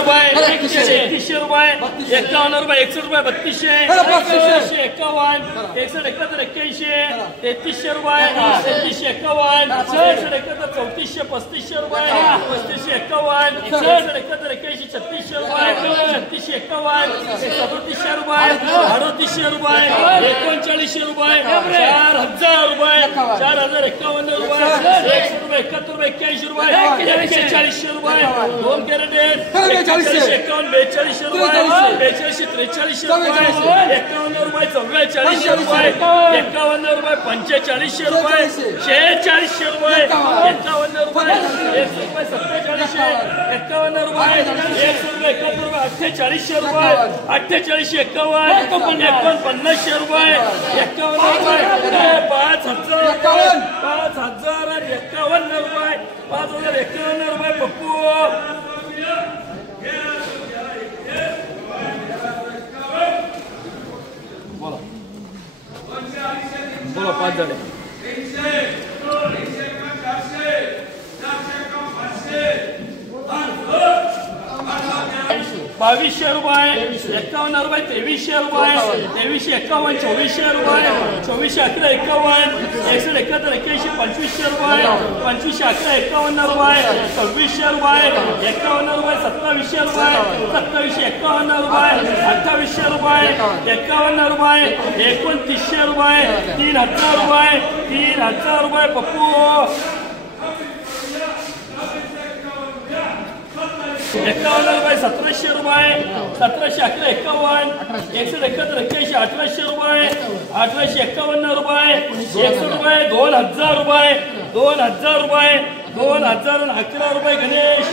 रुपये 3100 रुपये 51 रुपये 61 रुपये 3200 51 61 71 81 3300 रुपये 3351 61 71 3400 3500 रुपये 3551 61 71 81 3600 रुपये 3651 3700 रुपये 3800 रुपये 3900 रुपये 4000 रुपये 4051 रुपये 100 रुपये 71 रुपये 81 रुपये 140 रुपये 2 कॅरेट 41 51 42 रुपये 42 43 रुपये 51 रुपये 44 रुपये 51 रुपये 45 रुपये 46 रुपये 51 रुपये 1 रुपये 47 51 रुपये 100 रुपये 71 रुपये 48 रुपये 48 51 49 रुपये 51 रुपये 5051 रुपये 5051 रुपये पप्पू बोलो 5 जण 2200 रुपये 51 रुपये 2300 रुपये 2351 2400 रुपये 2411 51 61 71 81 2500 रुपये 2511 51 रुपये 2600 रुपये 51 रुपये 2700 रुपये 2751 रुपये 2800 रुपये 51 रुपये 2900 रुपये 3000 रुपये 3000 रुपये पप्पू 51 रुपये 1700 रुपये 1711 51 61 71 81 1800 रुपये 1851 रुपये 100 रुपये 2000 रुपये 2000 रुपये 2011 रुपये गणेश